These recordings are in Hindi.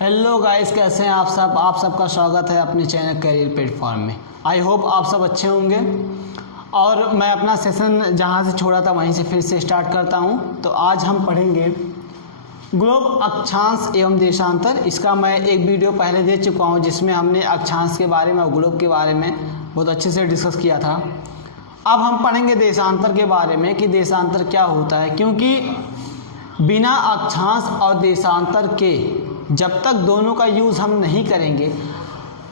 हेलो गाइस, कैसे हैं आप सब। आप सबका स्वागत है अपने चैनल करियर प्लेटफॉर्म में। आई होप आप सब अच्छे होंगे। और मैं अपना सेशन जहां से छोड़ा था वहीं से फिर से स्टार्ट करता हूं। तो आज हम पढ़ेंगे ग्लोब अक्षांश एवं देशांतर। इसका मैं एक वीडियो पहले दे चुका हूं जिसमें हमने अक्षांश के बारे में और ग्लोब के बारे में बहुत अच्छे से डिस्कस किया था। अब हम पढ़ेंगे देशांतर के बारे में कि देशांतर क्या होता है, क्योंकि बिना अक्षांश और देशांतर के जब तक दोनों का यूज़ हम नहीं करेंगे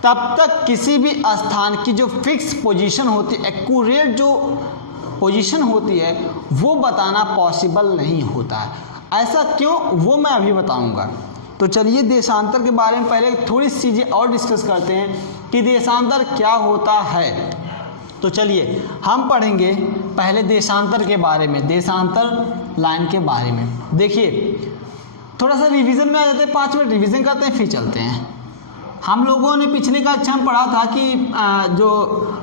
तब तक किसी भी स्थान की जो फिक्स पोजीशन होती है, एक्यूरेट जो पोजीशन होती है, वो बताना पॉसिबल नहीं होता है। ऐसा क्यों, वो मैं अभी बताऊंगा। तो चलिए देशांतर के बारे में पहले थोड़ी सी चीज़ें और डिस्कस करते हैं कि देशांतर क्या होता है। तो चलिए हम पढ़ेंगे पहले देशांतर के बारे में, देशांतर लाइन के बारे में। देखिए थोड़ा सा रिवीजन में आ जाते हैं, 5 मिनट रिवीजन करते हैं फिर चलते हैं। हम लोगों ने पिछले कक्षा में पढ़ा था कि जो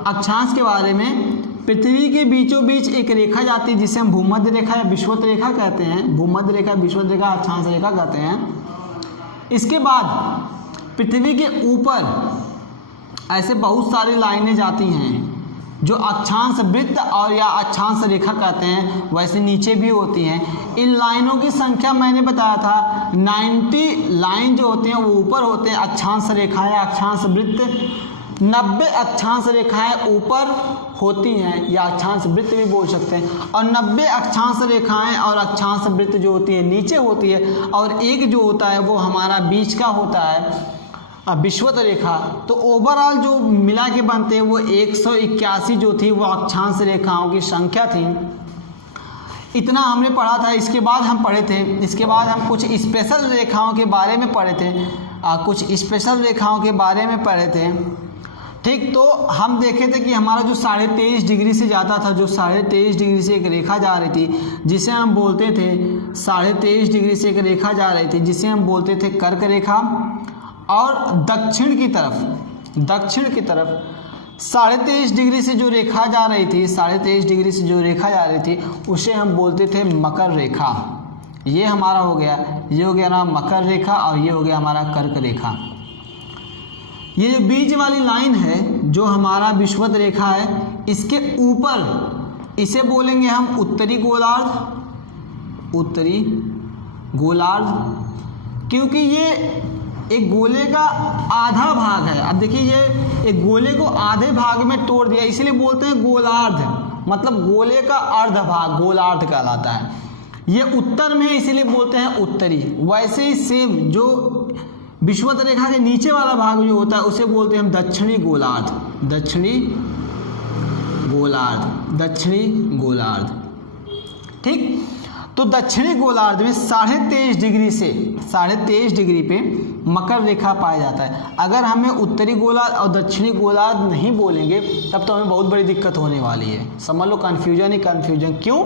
अक्षांश के बारे में, पृथ्वी के बीचों बीच एक रेखा जाती है जिसे हम भूमध्य रेखा या विषुवत रेखा कहते हैं। भूमध्य रेखा, विषुवत रेखा, अक्षांश रेखा कहते हैं। इसके बाद पृथ्वी के ऊपर ऐसे बहुत सारी लाइनें जाती हैं जो अक्षांश वृत्त और या अक्षांश रेखा कहते हैं, वैसे नीचे भी होती हैं। इन लाइनों की संख्या मैंने बताया था 90 लाइन जो होते हैं वो ऊपर होते हैं, अक्षांश रेखाएं, अक्षांश वृत्त। 90 अक्षांश रेखाएं ऊपर होती हैं या अक्षांश वृत्त भी बोल सकते हैं, और 90 अक्षांश रेखाएं और अक्षांश वृत्त जो होती है नीचे होती है, और एक जो होता है वो हमारा बीच का होता है विषुवत रेखा। तो ओवरऑल जो मिला के बनते हैं वो 181 जो थी वो अक्षांश रेखाओं की संख्या थी। इतना हमने पढ़ा था। इसके बाद हम पढ़े थे, इसके बाद हम कुछ स्पेशल रेखाओं के बारे में पढ़े थे, कुछ स्पेशल रेखाओं के बारे में पढ़े थे। ठीक, तो हम देखे थे कि हमारा जो 23.5 डिग्री से जाता था, जो 23.5 डिग्री से एक रेखा जा रही थी जिसे हम बोलते थे 23.5 डिग्री से एक रेखा जा रही थी जिसे हम बोलते थे कर्क रेखा। और दक्षिण की तरफ 23.5 डिग्री से जो रेखा जा रही थी, 23.5 डिग्री से जो रेखा जा रही थी उसे हम बोलते थे मकर रेखा। ये हमारा हो गया, ये हो गया ना मकर रेखा, और ये हो गया हमारा कर्क रेखा। ये जो बीच वाली लाइन है जो हमारा विषुवत रेखा है, इसके ऊपर इसे बोलेंगे हम उत्तरी गोलार्ध, उत्तरी गोलार्ध, क्योंकि ये एक गोले का आधा भाग है। अब देखिए ये एक गोले को आधे भाग में तोड़ दिया, इसलिए बोलते हैं गोलार्ध, मतलब गोले का अर्ध भाग गोलार्ध कहलाता है। ये उत्तर में है इसलिए बोलते हैं उत्तरी। वैसे ही सेम जो विषुवत रेखा के नीचे वाला भाग जो होता है उसे बोलते हैं हम दक्षिणी गोलार्ध, दक्षिणी गोलार्ध, दक्षिणी गोलार्ध। ठीक, तो दक्षिणी गोलार्ध में 23.5 डिग्री से 23.5 डिग्री पे मकर रेखा पाया जाता है। अगर हमें उत्तरी गोलार्ध और दक्षिणी गोलार्ध नहीं बोलेंगे तब तो हमें बहुत बड़ी दिक्कत होने वाली है। समझ लो, कन्फ्यूजन ही कन्फ्यूजन। क्यों?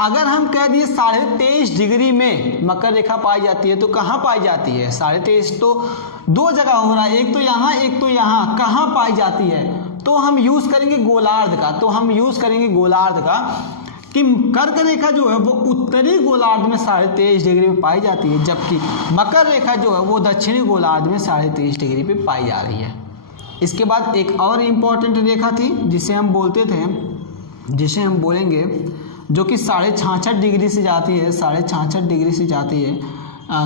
अगर हम कह दिए 23.5 डिग्री में मकर रेखा पाई जाती है तो कहाँ पाई जाती है? 23.5 तो 2 जगह हो रहा है, एक तो यहाँ एक तो यहाँ। कहाँ पाई जाती है? तो हम यूज़ करेंगे गोलार्ध का, तो हम यूज़ करेंगे गोलार्ध का कि कर्क रेखा जो है वो उत्तरी गोलार्ध में 23.5 डिग्री पे पाई जाती है, जबकि मकर रेखा जो है वो दक्षिणी गोलार्ध में 23.5 डिग्री पे पाई जा रही है। इसके बाद एक और इम्पॉर्टेंट रेखा थी जिसे हम बोलते थे, जिसे हम बोलेंगे, जो कि 66.5 डिग्री से जाती है, 66.5 डिग्री से जाती है,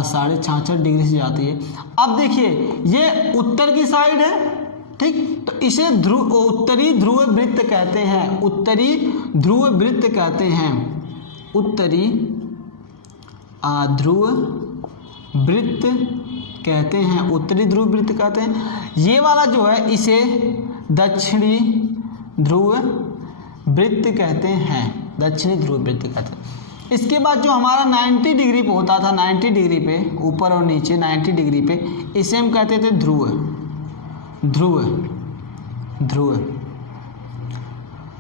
66.5 डिग्री से जाती है। अब देखिए ये उत्तर की साइड है, ठीक, तो इसे उत्तरी ध्रुव वृत्त कहते हैं, उत्तरी ध्रुव वृत्त कहते हैं, उत्तरी ध्रुव वृत्त कहते हैं, उत्तरी ध्रुव वृत्त कहते हैं। ये वाला जो है इसे दक्षिणी ध्रुव वृत्त कहते हैं, दक्षिणी ध्रुव वृत्त कहते हैं। इसके बाद जो हमारा 90 डिग्री पे होता था, 90 डिग्री पे ऊपर और नीचे 90 डिग्री पे, इसे हम कहते थे ध्रुव, ध्रुव, ध्रुव।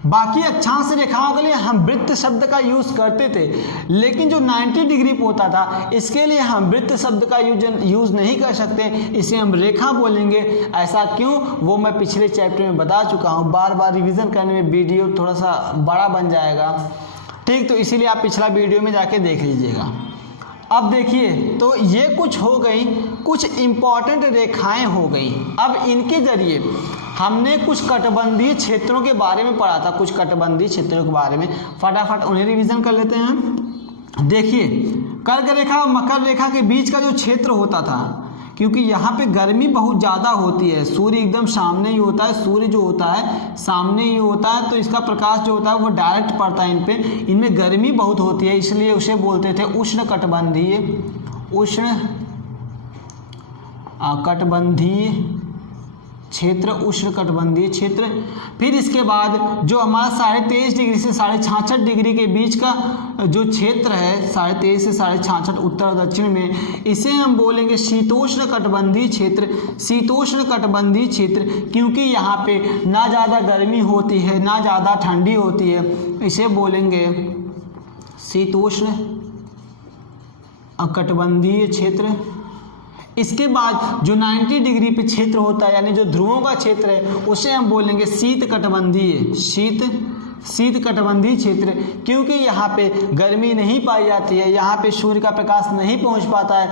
बाकी अक्षांश रेखाओं के लिए हम वृत्त शब्द का यूज करते थे, लेकिन जो 90 डिग्री पे होता था इसके लिए हम वृत्त शब्द का यूज नहीं कर सकते, इसे हम रेखा बोलेंगे। ऐसा क्यों, वो मैं पिछले चैप्टर में बता चुका हूँ। बार बार रिवीजन करने में वीडियो थोड़ा सा बड़ा बन जाएगा, ठीक, तो इसीलिए आप पिछला वीडियो में जाके देख लीजिएगा। अब देखिए, तो ये कुछ हो गई, कुछ इम्पॉर्टेंट रेखाएं हो गई। अब इनके जरिए हमने कुछ कटिबंधीय क्षेत्रों के बारे में पढ़ा था, कुछ कटिबंधीय क्षेत्रों के बारे में, फटाफट उन्हें रिवीजन कर लेते हैं। देखिए, कर्क रेखा और मकर रेखा के बीच का जो क्षेत्र होता था, क्योंकि यहाँ पे गर्मी बहुत ज़्यादा होती है, सूर्य एकदम सामने ही होता है, सूर्य जो होता है सामने ही होता है, तो इसका प्रकाश जो होता है वो डायरेक्ट पड़ता है इन पे, इनमें गर्मी बहुत होती है, इसलिए उसे बोलते थे उष्ण कटिबंधीय क्षेत्र, उष्ण कटिबंधीय क्षेत्र। फिर इसके बाद जो हमारा 23.5 डिग्री से 66.5 डिग्री के बीच का जो क्षेत्र है, 23.5 से 66.5 उत्तर दक्षिण में, इसे हम बोलेंगे शीतोष्ण कटिबंधीय क्षेत्र। शीतोष्ण कटिबंधीय क्षेत्र क्योंकि यहाँ पे ना ज़्यादा गर्मी होती है ना ज़्यादा ठंडी होती है, इसे बोलेंगे शीतोष्ण कटिबंधीय क्षेत्र। इसके बाद जो 90 डिग्री पे क्षेत्र होता है, यानी जो ध्रुवों का क्षेत्र है, उसे हम बोलेंगे शीत कटिबंधीय क्षेत्र, क्योंकि यहाँ पे गर्मी नहीं पाई जाती है, यहाँ पे सूर्य का प्रकाश नहीं पहुँच पाता है,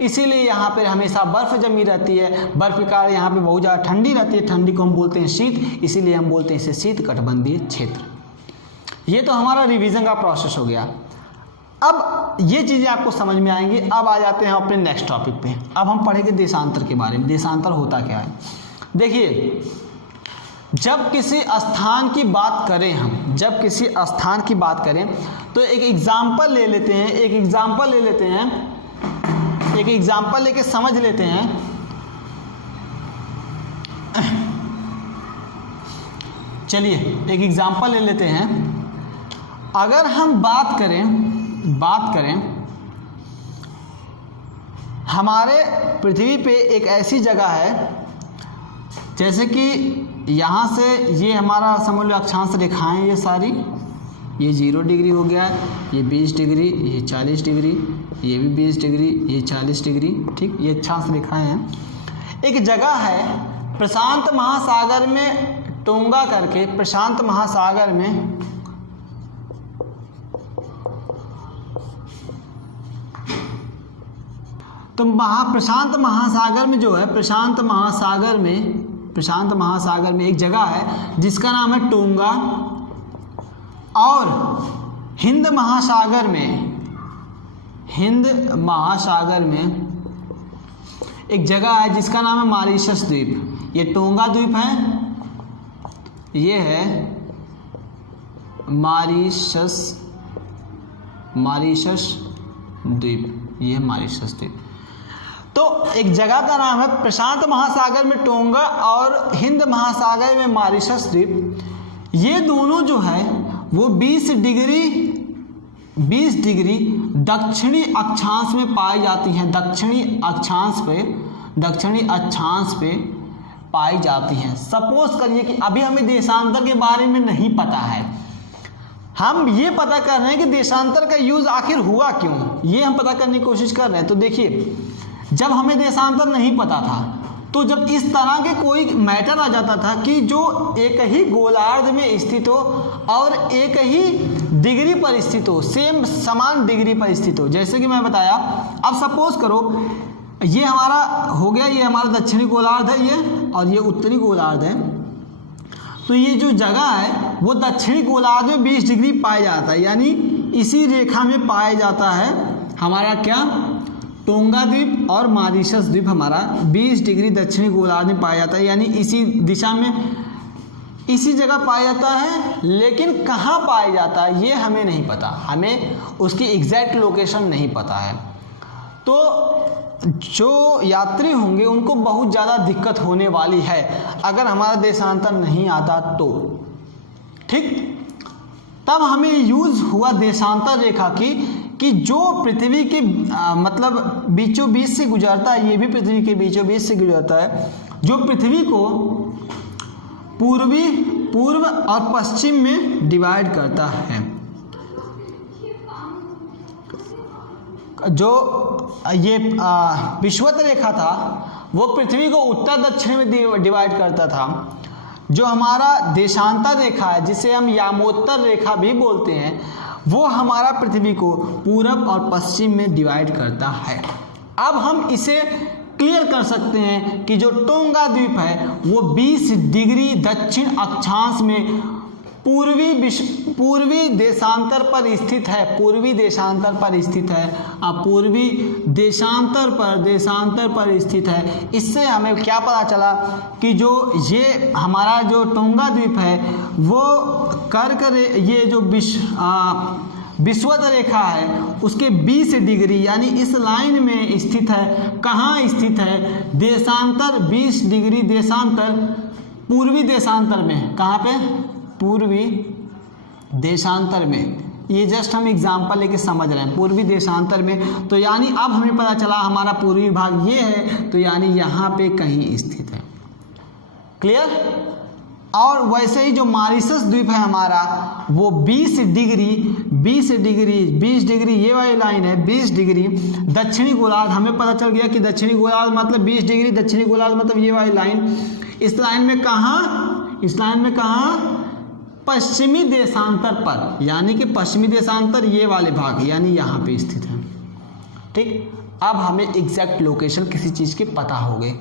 इसीलिए यहाँ पे हमेशा बर्फ जमी रहती है, बर्फ के कारण यहाँ पे बहुत ज़्यादा ठंडी रहती है, ठंडी को हम बोलते हैं शीत, इसीलिए हम बोलते हैं इसे शीत कटिबंधीय क्षेत्र। ये तो हमारा रिवीजन का प्रोसेस हो गया। अब ये चीज़ें आपको समझ में आएंगी। अब आ जाते हैं अपने नेक्स्ट टॉपिक पे। अब हम पढ़ेंगे देशांतर के बारे में। देशांतर होता क्या है? देखिए, जब किसी स्थान की बात करें तो एक एग्जाम्पल ले लेते लेके समझ लेते हैं। चलिए एक एग्जाम्पल ले लेते हैं। अगर हम बात करें हमारे पृथ्वी पे एक ऐसी जगह है, जैसे कि यहाँ से ये हमारा समझ लो अक्षांश रेखाएं, ये सारी, ये 0 डिग्री हो गया, ये 20 डिग्री, ये 40 डिग्री, ये भी 20 डिग्री, ये 40 डिग्री, ठीक, ये अक्षांश रेखाएं हैं। एक जगह है प्रशांत महासागर में टोंगा करके, प्रशांत महासागर में तो प्रशांत महासागर में जो है, प्रशांत महासागर में एक जगह है जिसका नाम है टोंगा, और हिंद महासागर में एक जगह है जिसका नाम है मॉरीशस द्वीप। ये टोंगा द्वीप है, ये है मॉरीशस द्वीप, ये है मॉरीशस द्वीप। तो एक जगह का नाम है प्रशांत महासागर में टोंगा और हिंद महासागर में मॉरीशस द्वीप। ये दोनों जो है वो 20 डिग्री दक्षिणी अक्षांश में पाई जाती हैं, दक्षिणी अक्षांश पे पाई जाती हैं। सपोज करिए कि अभी हमें देशांतर के बारे में नहीं पता है, हम ये पता कर रहे हैं कि देशांतर का यूज आखिर हुआ क्यों, ये हम पता करने की कोशिश कर रहे हैं। तो देखिए, जब हमें देशांतर नहीं पता था, तो जब इस तरह के कोई मैटर आ जाता था कि जो एक ही गोलार्ध में स्थित हो और एक ही डिग्री पर स्थित हो, समान डिग्री पर स्थित हो, जैसे कि मैं बताया, अब सपोज करो ये हमारा हो गया, ये हमारा दक्षिणी गोलार्ध है ये, और ये उत्तरी गोलार्ध है। तो ये जो जगह है वो दक्षिणी गोलार्ध में 20 डिग्री पाया जाता है, यानी इसी रेखा में पाया जाता है हमारा क्या, टोंगा द्वीप और मॉरीशस द्वीप हमारा 20 डिग्री दक्षिणी गोलार्ध में पाया जाता है, यानी इसी दिशा में इसी जगह पाया जाता है। लेकिन कहाँ पाया जाता है ये हमें नहीं पता, हमें उसकी एग्जैक्ट लोकेशन नहीं पता है। तो जो यात्री होंगे उनको बहुत ज़्यादा दिक्कत होने वाली है अगर हमारा देशांतर नहीं आता तो, ठीक। तब हमें यूज़ हुआ देशांतर रेखा की, कि जो पृथ्वी के मतलब बीचों बीच से गुजरता है, ये भी पृथ्वी के बीचों बीच से गुजरता है, जो पृथ्वी को पूर्व और पश्चिम में डिवाइड करता है। जो ये विषुवत रेखा था वो पृथ्वी को उत्तर दक्षिण में डिवाइड करता था। जो हमारा देशांतर रेखा है, जिसे हम यामोत्तर रेखा भी बोलते हैं, वो हमारा पृथ्वी को पूरब और पश्चिम में डिवाइड करता है। अब हम इसे क्लियर कर सकते हैं कि जो टोंगा द्वीप है वो 20 डिग्री दक्षिण अक्षांश में पूर्वी देशांतर पर स्थित है। पूर्वी देशांतर पर स्थित है। अब पूर्वी देशांतर पर स्थित है। इससे हमें क्या पता चला कि जो ये हमारा जो टोंगा द्वीप है वो ये जो विषुवत रेखा है उसके 20 डिग्री यानी इस लाइन में स्थित है। कहाँ स्थित है? देशांतर 20 डिग्री देशांतर पूर्वी देशांतर में। कहाँ पे? पूर्वी देशांतर में। ये जस्ट हम एग्जांपल लेके समझ रहे हैं, पूर्वी देशांतर में। तो यानी अब हमें पता चला हमारा पूर्वी भाग ये है, तो यानी यहाँ पे कहीं स्थित है। क्लियर? और वैसे ही जो मॉरिशस द्वीप है हमारा वो 20 डिग्री ये वाली लाइन है 20 डिग्री दक्षिणी गोलार्ध। हमें पता चल गया कि दक्षिणी गोलार्ध मतलब 20 डिग्री, दक्षिणी गोलार्ध मतलब ये वाली लाइन। इस लाइन में कहाँ? पश्चिमी देशांतर पर, यानी कि पश्चिमी देशांतर ये वाले भाग यानी यहाँ पे स्थित है। ठीक, अब हमें एग्जैक्ट लोकेशन किसी चीज़ की पता हो गई।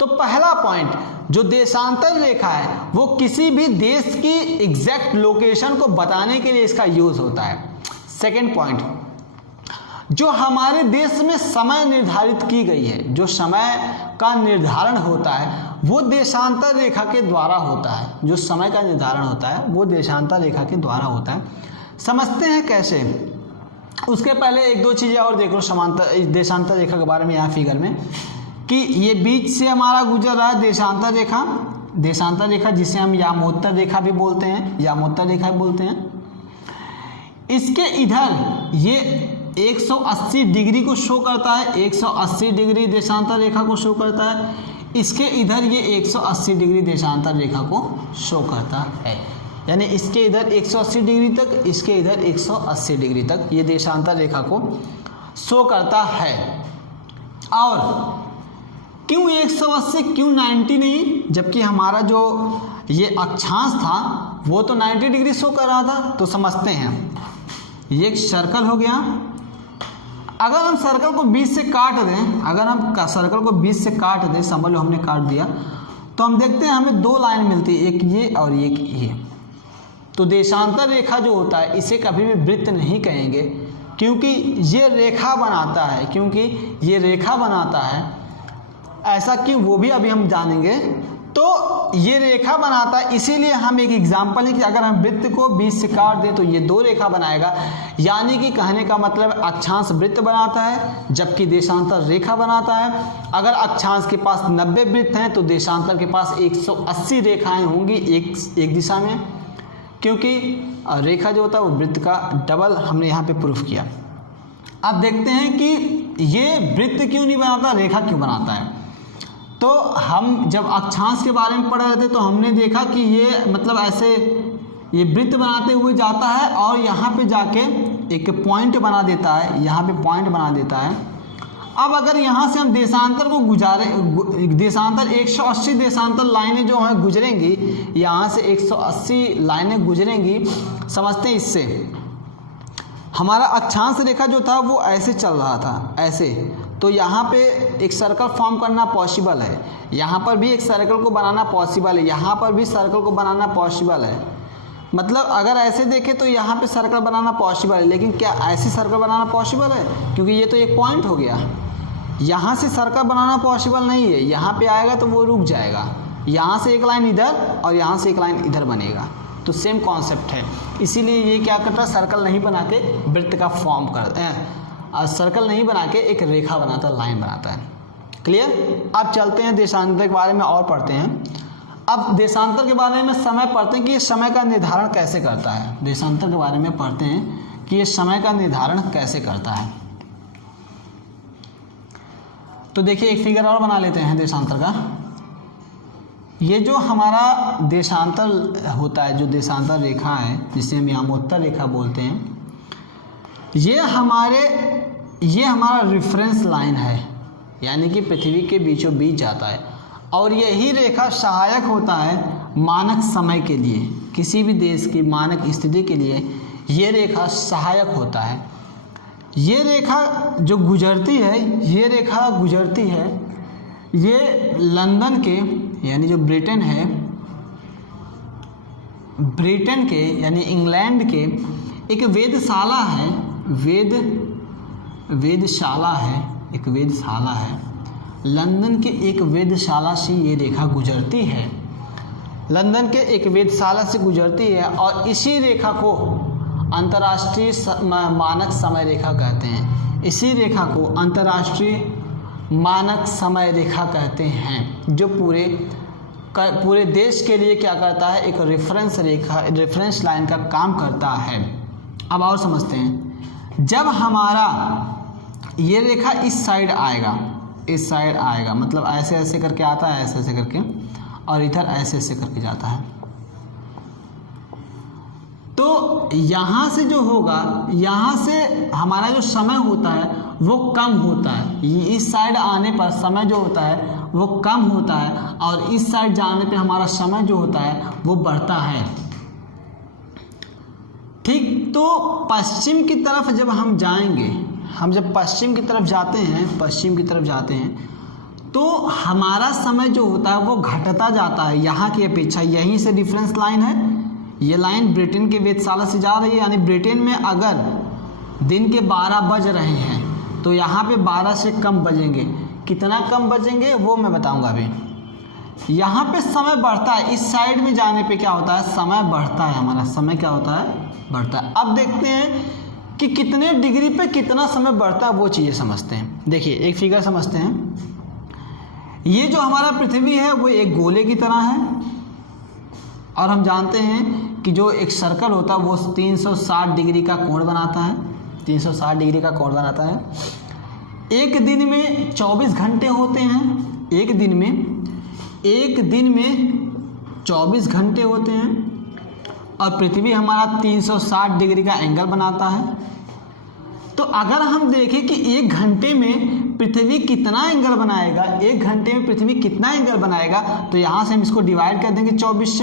तो पहला पॉइंट, जो देशांतर रेखा है वो किसी भी देश की एग्जैक्ट लोकेशन को बताने के लिए इसका यूज होता है। सेकंड पॉइंट, जो हमारे देश में समय निर्धारित की गई है, जो समय का निर्धारण होता है वो देशांतर रेखा के द्वारा होता है। जो समय का निर्धारण होता है वो देशांतर रेखा के द्वारा होता है। समझते हैं कैसे? उसके पहले एक दो चीज़ें और देख लो समांतर देशांतर रेखा के बारे में यहाँ फिगर में, कि ये बीच से हमारा गुजर रहा है देशांतर रेखा जिसे हम यामोत्तर रेखा भी बोलते हैं, इसके इधर ये 180 डिग्री को शो करता है, 180 डिग्री देशांतर रेखा को शो करता है। इसके इधर ये 180 डिग्री देशांतर रेखा को शो करता है, यानी इसके इधर 180 डिग्री तक, इसके इधर 180 डिग्री तक ये देशांतर रेखा को शो करता है। और क्यों 180, क्यों 90 नहीं? जबकि हमारा जो ये अक्षांश था वो तो 90 डिग्री शो कर रहा था। तो समझते हैं, ये एक सर्कल हो गया। अगर हम सर्कल को 20 से काट दें, समझ लो हमने काट दिया, तो हम देखते हैं हमें दो लाइन मिलती है, एक ये और एक ये। तो देशांतर रेखा जो होता है इसे कभी भी वृत्त नहीं कहेंगे, क्योंकि ये रेखा बनाता है। ऐसा क्यों, वो भी अभी हम जानेंगे। तो ये रेखा बनाता है, इसीलिए हम एक एग्जाम्पल है कि अगर हम वृत्त को 20 से काट दें तो ये दो रेखा बनाएगा। यानी कि कहने का मतलब अक्षांश वृत्त बनाता है जबकि देशांतर रेखा बनाता है। अगर अक्षांश के पास 90 वृत्त हैं तो देशांतर के पास 180 रेखाएं होंगी एक दिशा में, क्योंकि रेखा जो होता है वो वृत्त का डबल हमने यहाँ पे प्रूफ किया। अब देखते हैं कि ये वृत्त क्यों नहीं बनाता, रेखा क्यों बनाता है। तो हम जब अक्षांश के बारे में पढ़ रहे थे तो हमने देखा कि ये मतलब ऐसे ये वृत्त बनाते हुए जाता है और यहाँ पे जाके एक पॉइंट बना देता है, यहाँ पे पॉइंट बना देता है। अब अगर यहाँ से हम देशांतर को देशांतर 180 देशांतर लाइनें जो हैं गुजरेंगी, यहाँ से 180 लाइनें गुजरेंगी। समझते हैं इससे, हमारा अक्षांश रेखा जो था वो ऐसे चल रहा था, ऐसे। तो यहाँ पे एक सर्कल फॉर्म करना पॉसिबल है, यहाँ पर भी एक सर्कल को बनाना पॉसिबल है, यहाँ पर भी सर्कल को बनाना पॉसिबल है। मतलब अगर ऐसे देखें तो यहाँ पे सर्कल बनाना पॉसिबल है, लेकिन क्या ऐसे सर्कल बनाना पॉसिबल है? क्योंकि ये तो एक पॉइंट हो गया। यहाँ से सर्कल बनाना पॉसिबल नहीं है, यहाँ पे आएगा तो वो रुक जाएगा। यहाँ से एक लाइन इधर और यहाँ से एक लाइन इधर बनेगा, तो सेम कॉन्सेप्ट है। इसीलिए ये क्या करता है, सर्कल नहीं बना के वृत्त का फॉर्म करते हैं, सर्कल नहीं बना के एक रेखा बनाता, लाइन बनाता है। क्लियर? अब चलते हैं देशांतर के बारे में और पढ़ते हैं। अब देशांतर के बारे में समय पढ़ते हैं कि ये समय का निर्धारण कैसे करता है। देशांतर के बारे में पढ़ते हैं कि ये समय का निर्धारण कैसे करता है। तो देखिए एक फिगर और बना लेते हैं देशांतर का। ये जो हमारा देशांतर होता है, जो देशांतर रेखा है जिसे हम यामोत्तर रेखा बोलते हैं, ये हमारा रेफरेंस लाइन है, यानी कि पृथ्वी के बीचों बीच जाता है। और यही रेखा सहायक होता है मानक समय के लिए, किसी भी देश की मानक स्थिति के लिए ये रेखा सहायक होता है। ये रेखा जो गुजरती है, ये रेखा गुजरती है, ये लंदन के यानी जो ब्रिटेन है, ब्रिटेन के यानी इंग्लैंड के एक वेधशाला है, वेधशाला है, एक वेधशाला है, लंदन के एक वेधशाला से ये रेखा गुजरती है, लंदन के एक वेधशाला से गुजरती है और इसी रेखा को अंतर्राष्ट्रीय मानक समय रेखा कहते हैं। इसी रेखा को अंतर्राष्ट्रीय मानक समय रेखा कहते हैं, जो पूरे देश के लिए क्या करता है, एक रेफरेंस रेखा, रेफरेंस लाइन का काम करता है। अब और समझते हैं, जब हमारा ये रेखा इस साइड आएगा, इस साइड आएगा मतलब ऐसे ऐसे करके आता है, ऐसे ऐसे करके, और इधर ऐसे ऐसे करके जाता है, तो यहाँ से जो होगा, यहाँ से हमारा जो समय होता है वो कम होता है। इस साइड आने पर समय जो होता है वो कम होता है और इस साइड जाने पे हमारा समय जो होता है वो बढ़ता है। ठीक, तो पश्चिम की तरफ जब हम जाएंगे, हम जब पश्चिम की तरफ जाते हैं, पश्चिम की तरफ जाते हैं तो हमारा समय जो होता है वो घटता जाता है यहाँ की अपेक्षा। यहीं से डिफरेंस लाइन है, ये लाइन ब्रिटेन के वेधशाला से जा रही है, यानी ब्रिटेन में अगर दिन के 12 बज रहे हैं तो यहाँ पे 12 से कम बजेंगे। कितना कम बजेंगे वो मैं बताऊंगा अभी। यहाँ पे समय बढ़ता है, इस साइड में जाने पे क्या होता है, समय बढ़ता है, हमारा समय क्या होता है, बढ़ता है। अब देखते हैं कि कितने डिग्री पे कितना समय बढ़ता है, वो चीज़ें समझते हैं। देखिए एक फिगर समझते हैं। ये जो हमारा पृथ्वी है वो एक गोले की तरह है और हम जानते हैं कि जो एक सर्कल होता है वो 360 डिग्री का कोण बनाता है, 360 डिग्री का कोण बनाता है। एक दिन में 24 घंटे होते हैं, एक दिन में 24 घंटे होते हैं और पृथ्वी हमारा 360 डिग्री का एंगल बनाता है। तो अगर हम देखें कि एक घंटे में पृथ्वी कितना एंगल बनाएगा, एक घंटे में पृथ्वी कितना एंगल बनाएगा, तो यहाँ से हम इसको डिवाइड कर देंगे 24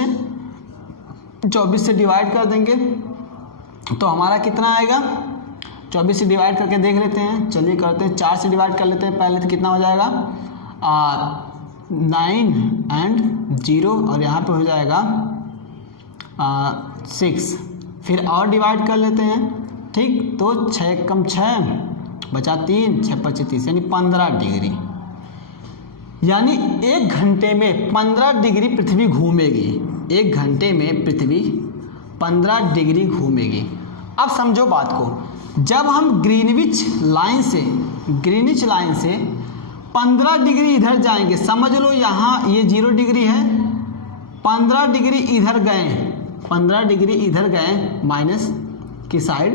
से डिवाइड कर देंगे तो हमारा कितना आएगा, 24 से डिवाइड करके देख लेते हैं। चलिए करते हैं, 4 से डिवाइड कर लेते हैं पहले, तो कितना हो जाएगा 9 एंड 0 और यहाँ पे हो जाएगा 6। फिर और डिवाइड कर लेते हैं, ठीक, तो 6 कम 6 बचा 3, 6 × 25 यानी 15 डिग्री। यानी एक घंटे में 15 डिग्री पृथ्वी घूमेगी, एक घंटे में पृथ्वी 15 डिग्री घूमेगी। अब समझो बात को, जब हम ग्रीनविच लाइन से 15 डिग्री इधर जाएंगे, समझ लो यहाँ ये 0 डिग्री है, 15 डिग्री इधर गए, 15 डिग्री इधर गए माइनस की साइड,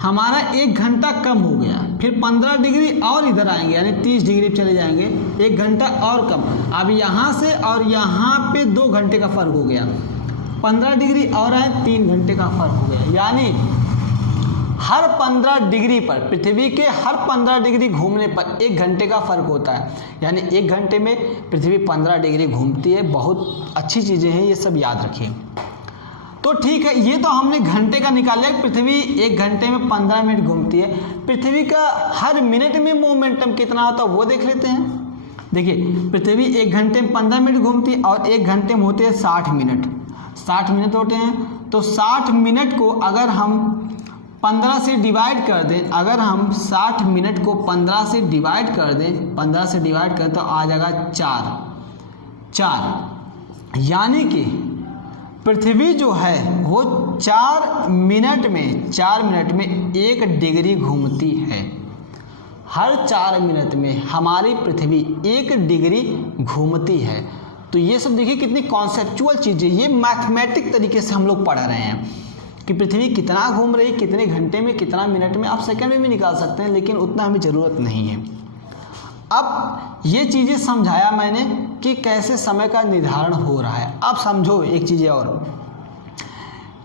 हमारा एक घंटा कम हो गया। फिर 15 डिग्री और इधर आएंगे यानी 30 डिग्री चले जाएंगे, एक घंटा और कम। अब यहाँ से और यहाँ पे 2 घंटे का फर्क हो गया, 15 डिग्री और आए 3 घंटे का फर्क हो गया। यानी हर 15 डिग्री पर, पृथ्वी के हर 15 डिग्री घूमने पर 1 घंटे का फर्क होता है। यानी 1 घंटे में पृथ्वी 15 डिग्री घूमती है। बहुत अच्छी चीज़ें हैं, ये सब याद रखिए। तो ठीक है, ये तो हमने घंटे का निकाल लिया, पृथ्वी 1 घंटे में 15 मिनट घूमती है। पृथ्वी का हर मिनट में मोमेंटम कितना होता है वो देख लेते हैं। देखिए पृथ्वी 1 घंटे में 15 मिनट घूमती है और 1 घंटे में होते हैं 60 मिनट, 60 मिनट होते हैं। तो 60 मिनट को अगर हम 15 से डिवाइड कर दें, अगर हम 60 मिनट को 15 से डिवाइड कर दें, 15 से डिवाइड करें तो आ जाएगा 4। यानी कि पृथ्वी जो है वो 4 मिनट में 1 डिग्री घूमती है। हर 4 मिनट में हमारी पृथ्वी 1 डिग्री घूमती है। तो ये सब देखिए कितनी कॉन्सेप्चुअल चीज़ें, ये मैथमेटिक तरीके से हम लोग पढ़ रहे हैं कि पृथ्वी कितना घूम रही, कितने घंटे में, कितना मिनट में। आप सेकंड में भी निकाल सकते हैं, लेकिन उतना हमें ज़रूरत नहीं है। अब ये चीज़ें समझाया मैंने कि कैसे समय का निर्धारण हो रहा है। अब समझो एक चीज़ और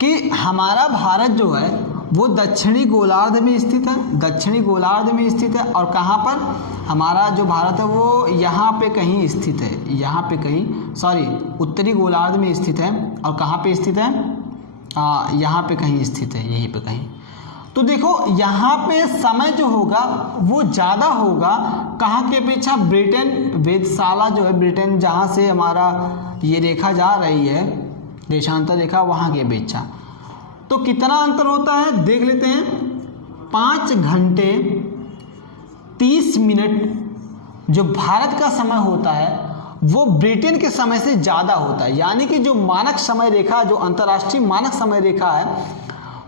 कि हमारा भारत जो है वो दक्षिणी गोलार्ध में स्थित है, दक्षिणी गोलार्ध में स्थित है। और कहाँ पर हमारा जो भारत है वो यहाँ पे कहीं स्थित है, यहाँ पे कहीं, सॉरी, उत्तरी गोलार्ध में स्थित है। और कहाँ पे स्थित है, यहाँ पे कहीं स्थित है, यहीं पे कहीं। तो देखो यहाँ पे समय जो होगा वो ज़्यादा होगा कहाँ की अपेक्षा, ब्रिटेन वेधशाला जो है, ब्रिटेन जहाँ से हमारा ये रेखा जा रही है, देशांतर रेखा, वहाँ की अपेक्षा। तो कितना अंतर होता है देख लेते हैं। 5 घंटे 30 मिनट जो भारत का समय होता है वो ब्रिटेन के समय से ज़्यादा होता है। यानी कि जो मानक समय रेखा, जो अंतर्राष्ट्रीय मानक समय रेखा है,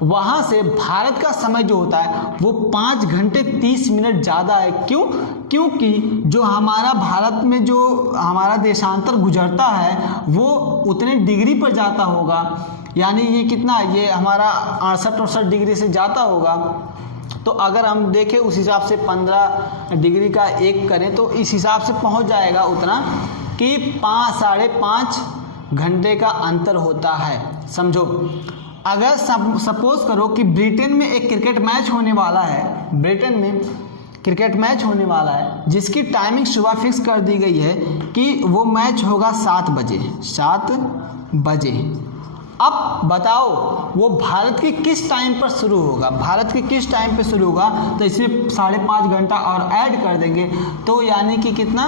वहाँ से भारत का समय जो होता है वो 5 घंटे 30 मिनट ज़्यादा है। क्यों? क्योंकि जो हमारा भारत में जो हमारा देशांतर गुजरता है वो उतने डिग्री पर जाता होगा। यानी ये कितना, ये हमारा 68-69 डिग्री से जाता होगा। तो अगर हम देखें उस हिसाब से 15 डिग्री का 1 करें तो इस हिसाब से पहुंच जाएगा उतना कि 5-5.5 घंटे का अंतर होता है। समझो, अगर सपोज करो कि ब्रिटेन में एक क्रिकेट मैच होने वाला है, ब्रिटेन में क्रिकेट मैच होने वाला है जिसकी टाइमिंग सुबह फिक्स कर दी गई है कि वो मैच होगा 7 बजे। अब बताओ वो भारत के किस टाइम पर शुरू होगा, भारत के किस टाइम पे शुरू होगा, तो इसमें 5.5 घंटा और ऐड कर देंगे तो यानी कि कितना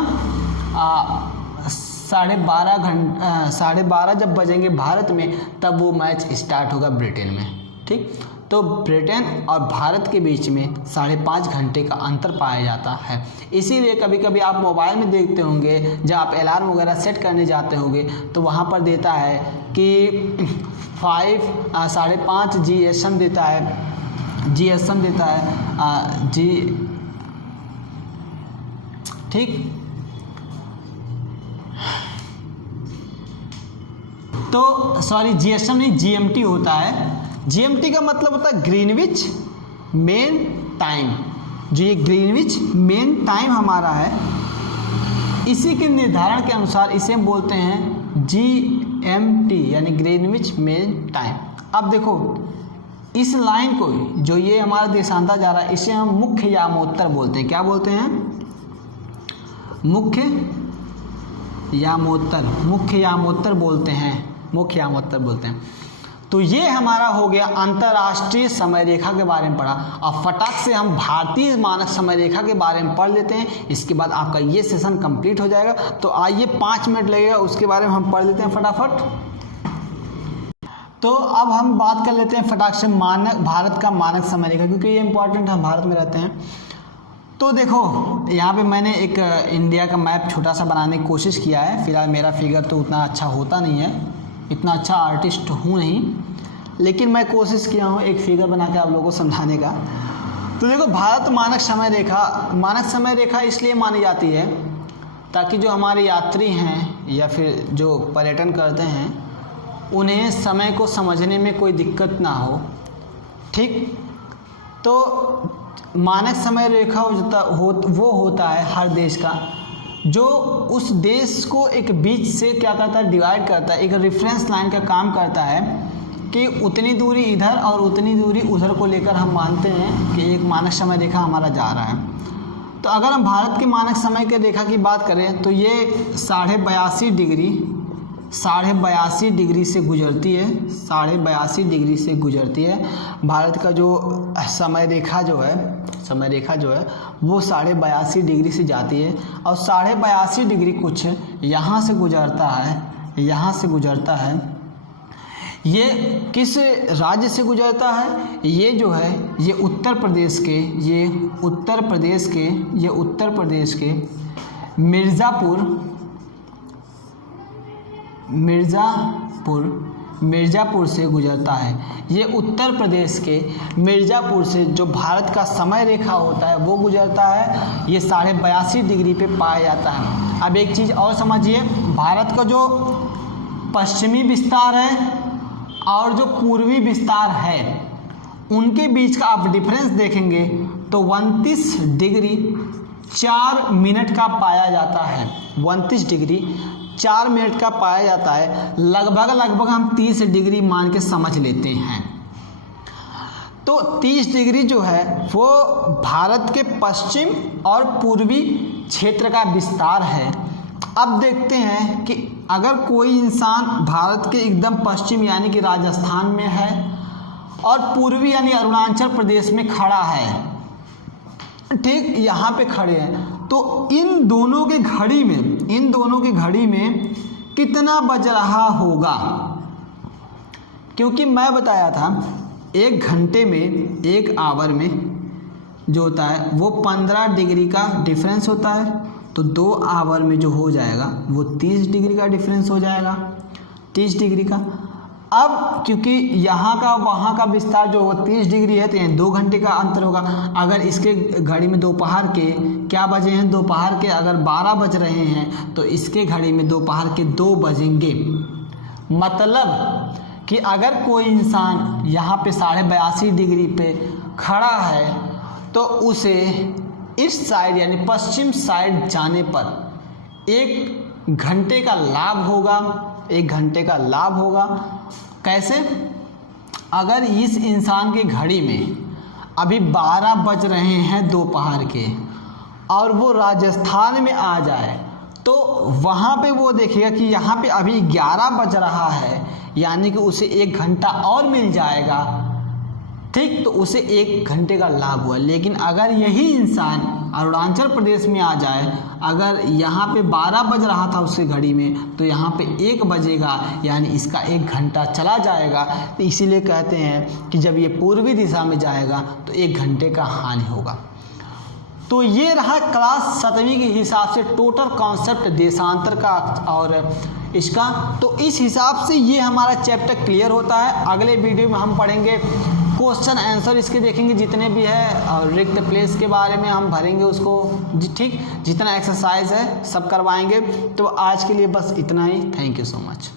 12:30 जब बजेंगे भारत में तब वो मैच स्टार्ट होगा ब्रिटेन में। ठीक, तो ब्रिटेन और भारत के बीच में 5.5 घंटे का अंतर पाया जाता है। इसीलिए कभी कभी आप मोबाइल में देखते होंगे, जब आप अलार्म वगैरह सेट करने जाते होंगे तो वहाँ पर देता है कि 5:30 GSM देता है, ठीक। तो सॉरी, GSM नहीं, GMT होता है। GMT का मतलब होता है ग्रीनविच मेन टाइम। जो ये ग्रीनविच मेन टाइम हमारा है, इसी के निर्धारण के अनुसार इसे हम बोलते हैं GMT, यानी ग्रीनविच मेन टाइम। अब देखो इस लाइन को, जो ये हमारा देशांतर जा रहा है, इसे हम मुख्य यामोत्तर बोलते हैं। क्या बोलते हैं? मुख्य यामोत्तर बोलते हैं। तो ये हमारा हो गया अंतर्राष्ट्रीय समय रेखा के बारे में पढ़ा। अब फटाक से हम भारतीय मानक समय रेखा के बारे में पढ़ लेते हैं, इसके बाद आपका ये सेशन कंप्लीट हो जाएगा। तो आइए 5 मिनट लगेगा, उसके बारे में हम पढ़ लेते हैं फटाफट। तो अब हम बात कर लेते हैं फटाक से भारत का मानक समय रेखा, क्योंकि ये इंपॉर्टेंट है, हम भारत में रहते हैं। तो देखो यहाँ पे मैंने एक इंडिया का मैप छोटा सा बनाने की कोशिश किया है। फिलहाल मेरा फिगर तो उतना अच्छा होता नहीं है, इतना अच्छा आर्टिस्ट हूँ नहीं, लेकिन मैं कोशिश किया हूँ एक फिगर बना के आप लोगों को समझाने का। तो देखो भारत मानक समय रेखा इसलिए मानी जाती है ताकि जो हमारे यात्री हैं या फिर जो पर्यटन करते हैं उन्हें समय को समझने में कोई दिक्कत ना हो। ठीक, तो मानक समय रेखा वो होता है हर देश का, जो उस देश को एक बीच से क्या करता है, डिवाइड करता है, एक रेफरेंस लाइन का काम करता है कि उतनी दूरी इधर और उतनी दूरी उधर को लेकर हम मानते हैं कि एक मानक समय रेखा हमारा जा रहा है। तो अगर हम भारत के मानक समय के रेखा की बात करें तो ये 82.5 डिग्री से गुजरती है, 82.5 डिग्री से गुजरती है। भारत का जो समय रेखा जो है वो 82.5 डिग्री से जाती है, और 82.5 डिग्री कुछ यहाँ से गुजरता है। ये किस राज्य से गुजरता है? ये जो है ये उत्तर प्रदेश के मिर्ज़ापुर से गुजरता है। ये उत्तर प्रदेश के मिर्ज़ापुर से जो भारत का समय रेखा होता है वो गुजरता है। ये 82.5 डिग्री पे पाया जाता है। अब एक चीज़ और समझिए, भारत का जो पश्चिमी विस्तार है और जो पूर्वी विस्तार है उनके बीच का आप डिफरेंस देखेंगे तो 29 डिग्री 4 मिनट का पाया जाता है। 29 डिग्री 4 मिनट का पाया जाता है। लगभग हम 30 डिग्री मान के समझ लेते हैं। तो 30 डिग्री जो है वो भारत के पश्चिम और पूर्वी क्षेत्र का विस्तार है, अब देखते हैं कि अगर कोई इंसान भारत के एकदम पश्चिम यानी कि राजस्थान में है और पूर्वी यानी अरुणाचल प्रदेश में खड़ा है, ठीक यहाँ पे खड़े हैं, तो इन दोनों के घड़ी में कितना बज रहा होगा। क्योंकि मैं बताया था 1 घंटे में, 1 आवर में जो होता है वो 15 डिग्री का डिफरेंस होता है, तो 2 आवर में जो हो जाएगा वो 30 डिग्री का डिफरेंस हो जाएगा, 30 डिग्री का। अब क्योंकि यहाँ का वहाँ का विस्तार जो 30 डिग्री है तो यहाँ 2 घंटे का अंतर होगा। अगर इसके घड़ी में दोपहर के क्या बजे हैं, दोपहर के अगर 12 बज रहे हैं तो इसके घड़ी में दोपहर के 2 बजेंगे। मतलब कि अगर कोई इंसान यहाँ पे 82.5 डिग्री पे खड़ा है तो उसे इस साइड यानी पश्चिम साइड जाने पर 1 घंटे का लाभ होगा, 1 घंटे का लाभ होगा। कैसे? अगर इस इंसान के घड़ी में अभी 12 बज रहे हैं दोपहर के और वो राजस्थान में आ जाए तो वहाँ पे वो देखेगा कि यहाँ पे अभी 11 बज रहा है, यानी कि उसे 1 घंटा और मिल जाएगा, ठीक, तो उसे 1 घंटे का लाभ हुआ। लेकिन अगर यही इंसान अरुणाचल प्रदेश में आ जाए, अगर यहाँ पे 12 बज रहा था उसके घड़ी में तो यहाँ पे 1 बजेगा, यानी इसका 1 घंटा चला जाएगा। तो इसीलिए कहते हैं कि जब ये पूर्वी दिशा में जाएगा तो 1 घंटे का हानि होगा। तो ये रहा क्लास 7वीं के हिसाब से टोटल कॉन्सेप्ट देशांतर का और इसका। तो इस हिसाब से ये हमारा चैप्टर क्लियर होता है। अगले वीडियो में हम पढ़ेंगे क्वेश्चन आंसर इसके देखेंगे जितने भी है, और रिक्त प्लेस के बारे में हम भरेंगे उसको, ठीक, जितना एक्सरसाइज है सब करवाएंगे। तो आज के लिए बस इतना ही। Thank you so much.